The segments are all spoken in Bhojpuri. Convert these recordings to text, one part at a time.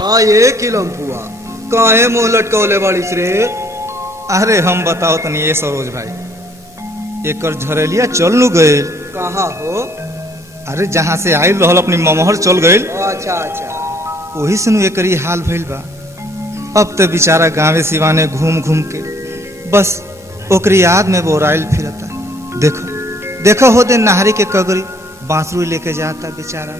हाँ ये किलम फुआ काहे मुंह लटकौले बाड़ीस रे। अरे हम बताओ तनी ये सरोज भाई एकर झरेलिया चल नु गए। कहाँ हो? अरे जहाँ से आयल रहल अपनी ममहर चल गए। अच्छा अच्छा। वही से नु एकरी हाल भइल बा। अब तो बेचारा गाँवे सिवाने घूम घूम के बस ओकरी याद में बोराइल फिरता। देखो देखो हो दे नहरी के कगरी बांसुरी लेके जाता बेचारा।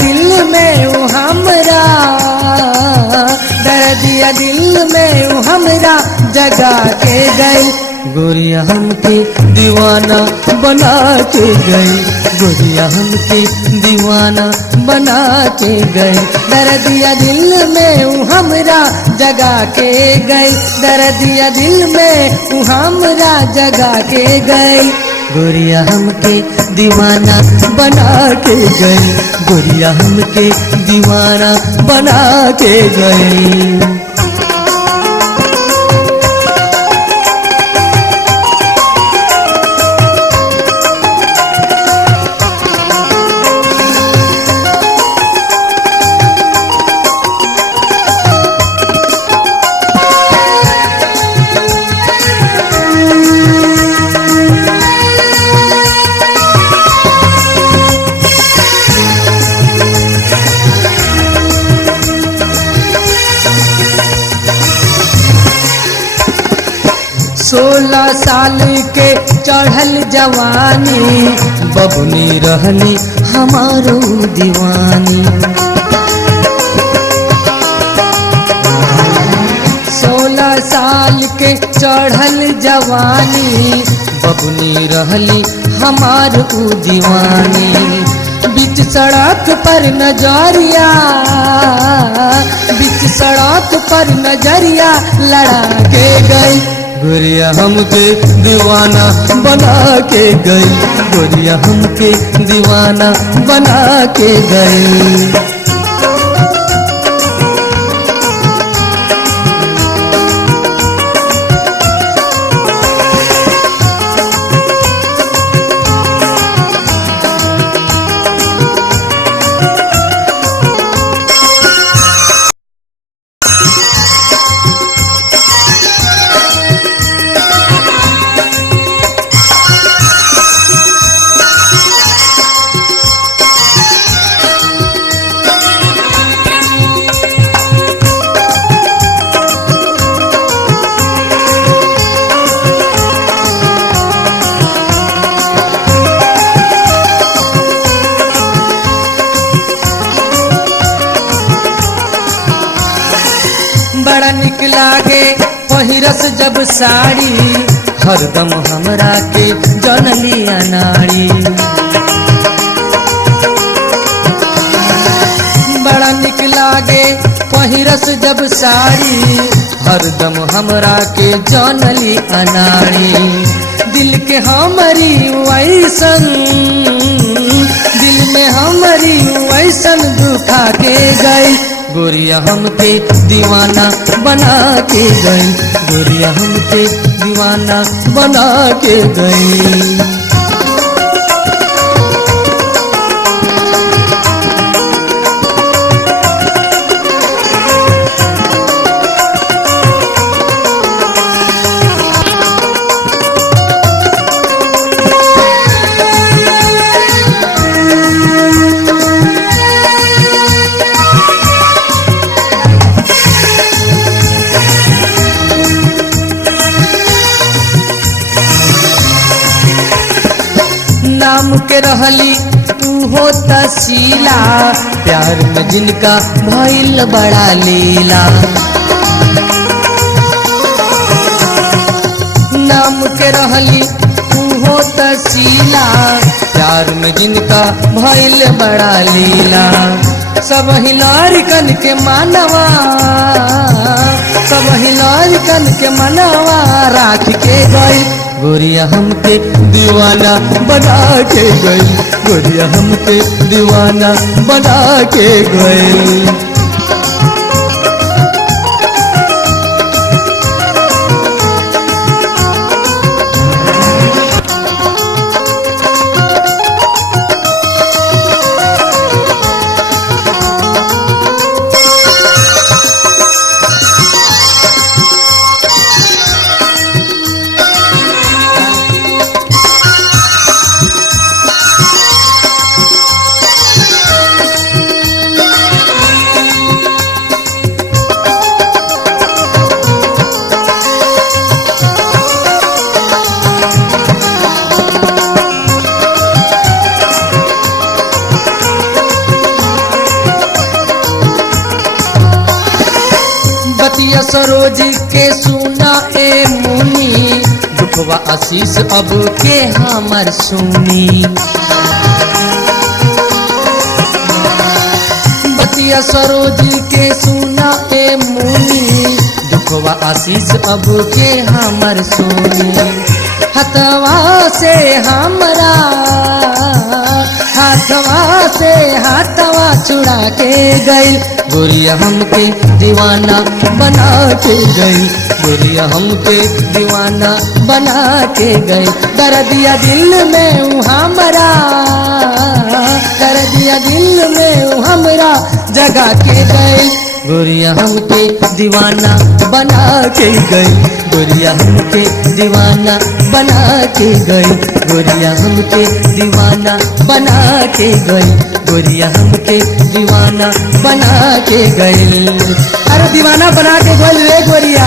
दिल में वो हमरा दर्द दिया दिल में वो हमरा जगा के गई। गोरिया हमके दीवाना बना के गई। गोरिया हमके दीवाना बना के गई। दर्द दिया दिल में वो हमरा जगा के गई। दर्द दिया दिल में वो हमरा जगा के गई। गोरिया हमके दीवाना बना के गई। गोरिया हमके दीवाना बना के गई। सोलह साल के चढ़ल जवानी बबनी रहनी हमारो दीवानी। 16 साल के चढ़ल जवानी बबनी रहली हमारो दीवानी। बीच सड़क पर नजरिया बीच सड़क पर नजरिया लड़ा के गई। गोरिया हमके दीवाना बना के गई। गोरिया हमके दीवाना बना के गई। बड़ा निक लागे पहिरस जब साड़ी हरदम हमरा के जनलिया नाड़ी। बड़ा निक लागे पहिरस जब साड़ी हरदम हमरा के जनली अनाड़ी। दिल के हमारी वैसन दिल में हमारी वैसन दुखा के गई। गोरिया हमके दीवाना बना के गई। गोरिया हमके दीवाना बना के गई। नाम के रहली उहो तसीला, प्यार में जिनका भइल बड़ा लीला। नाम के रहली उहो तसीला, प्यार में जिनका भइल बड़ा लीला। सब हिलारिकन के मानवा, सब हिलारिकन के मनवा राख के गई, गोरिया हमके दीवाना बना के गई, गोरिया हमके दीवाना बना के गई। बतिया सरोज के सुना ए मुनी, दुखवा आशीष अब के हमर सुनी। बतिया सरोज के सुना ए मुनी, दुखवा आशीष अब के हमर सुनी। हथवा से हमरा, हाथवा से हाथवा छुड़ा के गई, गोरिया हमके दीवाना बना के गई, गोरिया हमके दीवाना बना के गई। कर दिया दिल में ऊ हमरा, कर दिया दिल में ऊ हमरा जगा के गई, गोरिया हमके दीवाना बना के गई, गोरिया हमके दीवाना बना के गई, गोरिया हमके दीवाना बना के गई, गोरिया हमके दीवाना बना के गई। अरे दीवाना बना के गई रे गोरिया।